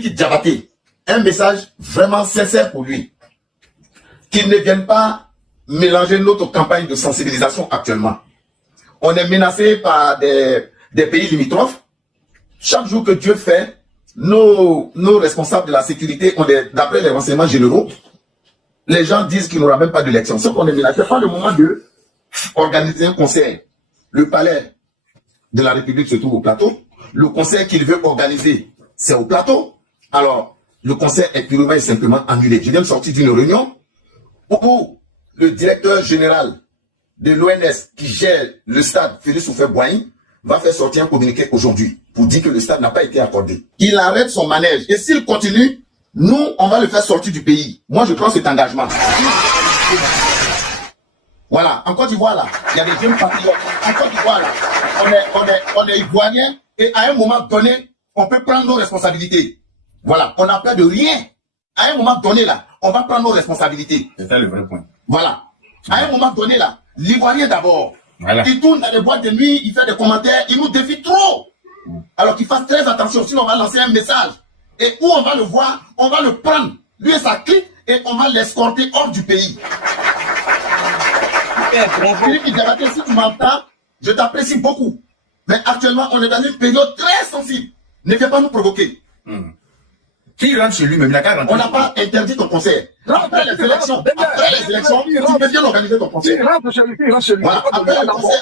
Siriki Diabaté, un message vraiment sincère pour lui. Qu'il ne vienne pas mélanger notre campagne de sensibilisation actuellement. On est menacé par des pays limitrophes. Chaque jour que Dieu fait, nos responsables de la sécurité, d'après les renseignements généraux, les gens disent qu'il n'y aura même pas d'élection. Ce qu'on est menacé, pas le moment de organiser un conseil. Le palais de la République se trouve au plateau. Le conseil qu'il veut organiser, c'est au plateau. Alors, le conseil est purement et simplement annulé. Je viens de sortir d'une réunion où le directeur général de l'ONS qui gère le stade Félix Houphouët-Boigny va faire sortir un communiqué aujourd'hui pour dire que le stade n'a pas été accordé. Il arrête son manège. Et s'il continue, nous, on va le faire sortir du pays. Moi, je prends cet engagement. Voilà. En Côte d'Ivoire, là, il y a des jeunes patriotes. En Côte d'Ivoire, là, on est ivoiriens et à un moment donné, on peut prendre nos responsabilités. Voilà. On n'a peur de rien. À un moment donné, là, on va prendre nos responsabilités. C'est ça le vrai point. Voilà. À un moment donné, là, l'Ivoirien d'abord, voilà. Il tourne dans les boîtes de nuit, il fait des commentaires, il nous défie trop. Alors qu'il fasse très attention, sinon on va lancer un message. Et où on va le voir, on va le prendre, lui et sa clique, et on va l'escorter hors du pays. Philippe Diabaté, si tu m'entends, je t'apprécie beaucoup. Mais actuellement, on est dans une période très sensible. Ne viens pas nous provoquer. Qui rentre chez lui, même la carte. On n'a pas interdit ton conseil. Après les élections, tu peux bien organiser ton conseil. Voilà.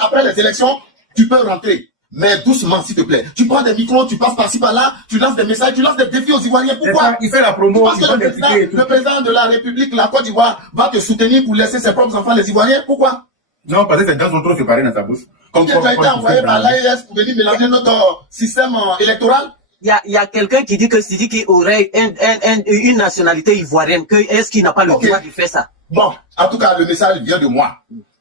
Après les élections, tu peux rentrer. Mais doucement, s'il te plaît. Tu prends des micros, tu passes par-ci, par-là, tu lances des messages, tu lances des défis aux Ivoiriens. Pourquoi? Il fait la promo. Parce que le président de la République, la Côte d'Ivoire, va te soutenir pour laisser ses propres enfants, les Ivoiriens. Pourquoi? Non, parce que ces gens sont trop séparés dans ta bouche. Comme tu as été envoyé par l'AES pour venir mélanger notre système électoral. Il y a quelqu'un qui dit que Sidiki aurait une nationalité ivoirienne. Est-ce qu'il n'a pas le droit de faire ça? Bon, en tout cas, le message vient de moi.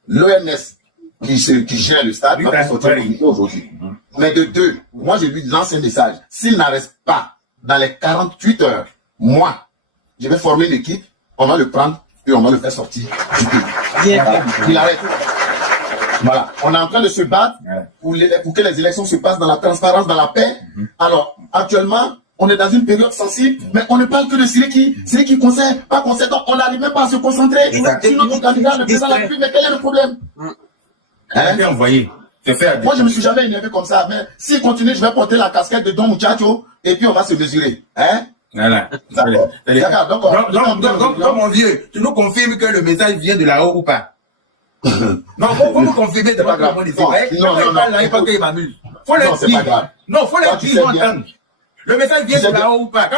L'ONS qui gère le stade va sortir aujourd'hui. Mais de deux, moi je lui lance un message. S'il n'arrête pas dans les 48 heures, moi, je vais former l'équipe, on va le prendre et on va le faire sortir du pays. Il arrête. Voilà, on est en train de se battre pour que les élections se passent dans la transparence, dans la paix. Alors, actuellement, on est dans une période sensible, mais on ne parle que de Siriki conseil, pas conseil, donc on n'arrive même pas à se concentrer sur notre candidat, le président de la République. Mais quel est le problème? Envoyé. Moi, je ne me suis jamais énervé comme ça, mais s'il continue, je vais porter la casquette de Don Muchacho et puis on va se mesurer. Voilà. Donc, mon vieux, tu nous confirmes que le message vient de là-haut ou pas? Non, faut nous confirmer de pas grave. Non, faut le dire. Non, faut le dire. Le message vient de là-haut ou pas?